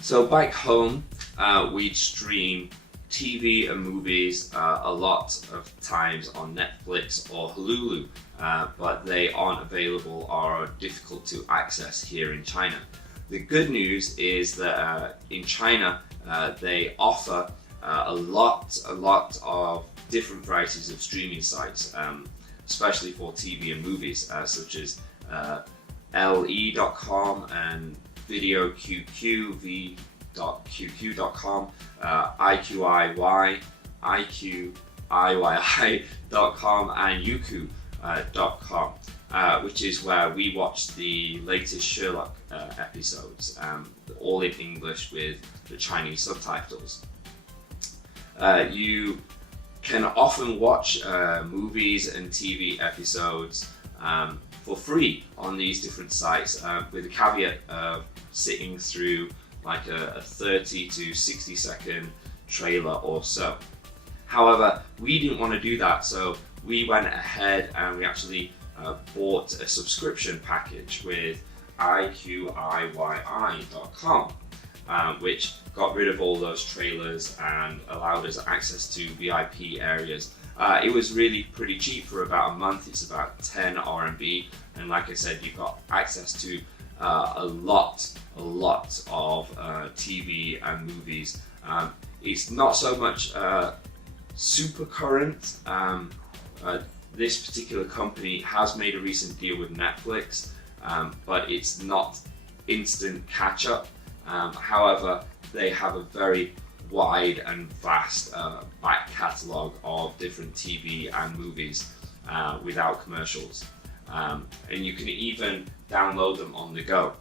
So back home, we'd stream TV and movies a lot of times on Netflix or Hulu, but they aren't available or are difficult to access here in China. The good news is that in China, they offer a lot of different varieties of streaming sites, especially for TV and movies, such as le.com and VideoQQ.qq.com, IQIYI.com, and Youku.com, which is where we watch the latest Sherlock episodes, all in English with the Chinese subtitles. You can often watch movies and TV episodes for free on these different sites, with the caveat of sitting through like a 30 to 60 second trailer or so. However, we didn't want to do that, so we went ahead and we actually bought a subscription package with IQIYI.com, which got rid of all those trailers and allowed us access to VIP areas. It was really pretty cheap for about a month. It's about 10 RMB, and like I said, you've got access to a lot of TV and movies. It's not so much super current. This particular company has made a recent deal with Netflix, but it's not instant catch-up. However, they have a very wide and vast back catalogue of different TV and movies without commercials. And you can even download them on the go.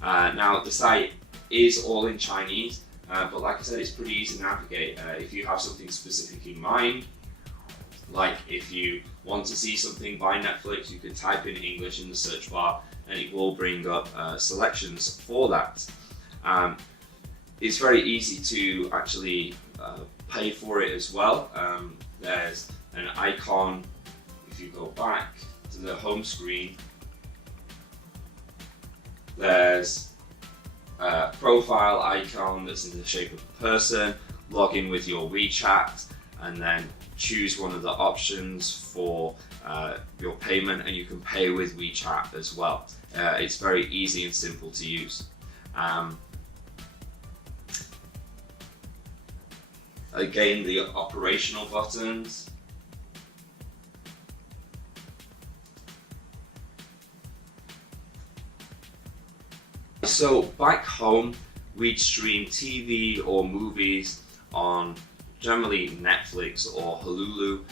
Now, the site is all in Chinese, but like I said, it's pretty easy to navigate. If you have something specific in mind, like if you want to see something by Netflix, you can type in English in the search bar and it will bring up selections for that. It's very easy to actually pay for it as well. There's an icon. If you go back to the home screen, there's a profile icon that's in the shape of a person. Log in with your WeChat and then choose one of the options for your payment, and you can pay with WeChat as well. It's very easy and simple to use. Again, the operational buttons. So back home, we'd stream TV or movies on generally Netflix or Hulu,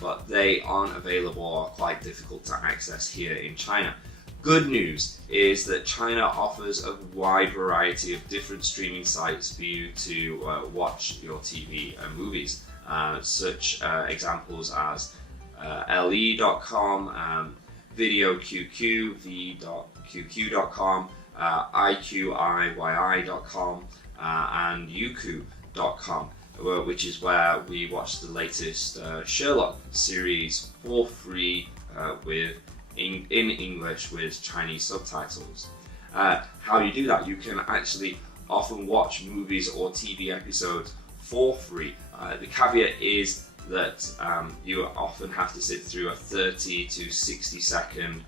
but they aren't available or quite difficult to access here in China. Good news is that China offers a wide variety of different streaming sites for you to watch your TV and movies, such examples as le.com, VideoQQ, v.qq.com, IQIYI.com, and Youku.com, which is where we watch the latest Sherlock series for free in English with Chinese subtitles. How do you do that? You can actually often watch movies or TV episodes for free. The caveat is that you often have to sit through a 30 to 60 second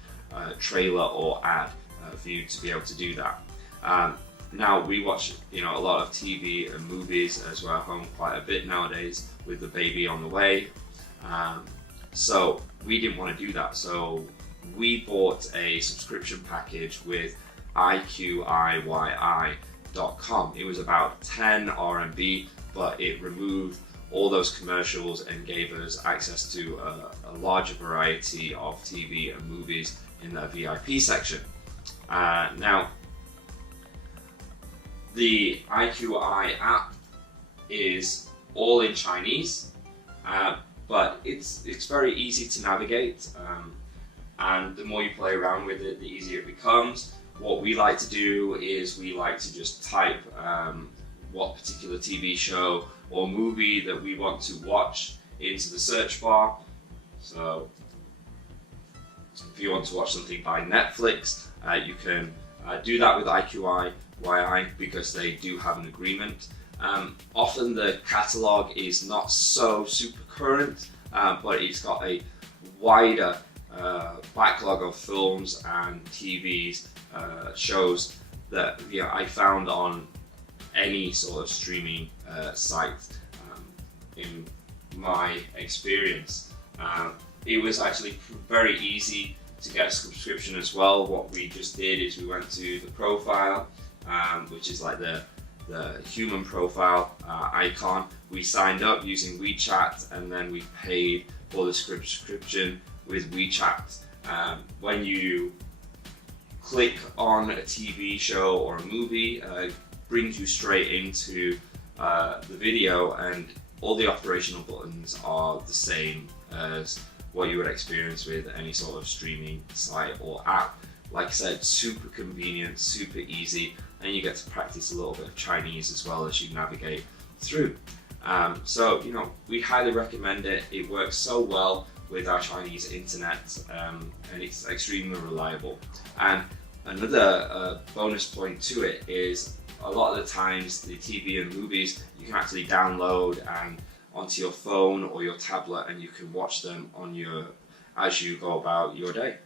trailer or ad for you to be able to do that. Now we watch a lot of TV and movies as we're home quite a bit nowadays with the baby on the way. So we didn't want to do that. So we bought a subscription package with IQIYI.com. It was about 10 RMB, but it removed all those commercials and gave us access to a larger variety of TV and movies in the VIP section. Now, the IQI app is all in Chinese, but it's very easy to navigate. And the more you play around with it, the easier it becomes. What we like to do is we like to just type what particular TV show or movie that we want to watch into the search bar. So if you want to watch something by Netflix, you can do that with IQI FYI, because they do have an agreement. Often the catalogue is not so super current, but it's got a wider backlog of films and TVs, shows that I found on any sort of streaming site in my experience. It was actually very easy to get a subscription as well. What we just did is we went to the profile, which is like the human profile icon. We signed up using WeChat, and then we paid for the subscription with WeChat. When you click on a TV show or a movie, it brings you straight into the video, and all the operational buttons are the same as what you would experience with any sort of streaming site or app. Like I said, super convenient, super easy, and you get to practice a little bit of Chinese as well as you navigate through. So, we highly recommend it. It works so well with our Chinese internet, and it's extremely reliable. And another bonus point to it is a lot of the times the TV and movies you can actually download and onto your phone or your tablet, and you can watch them on as you go about your day.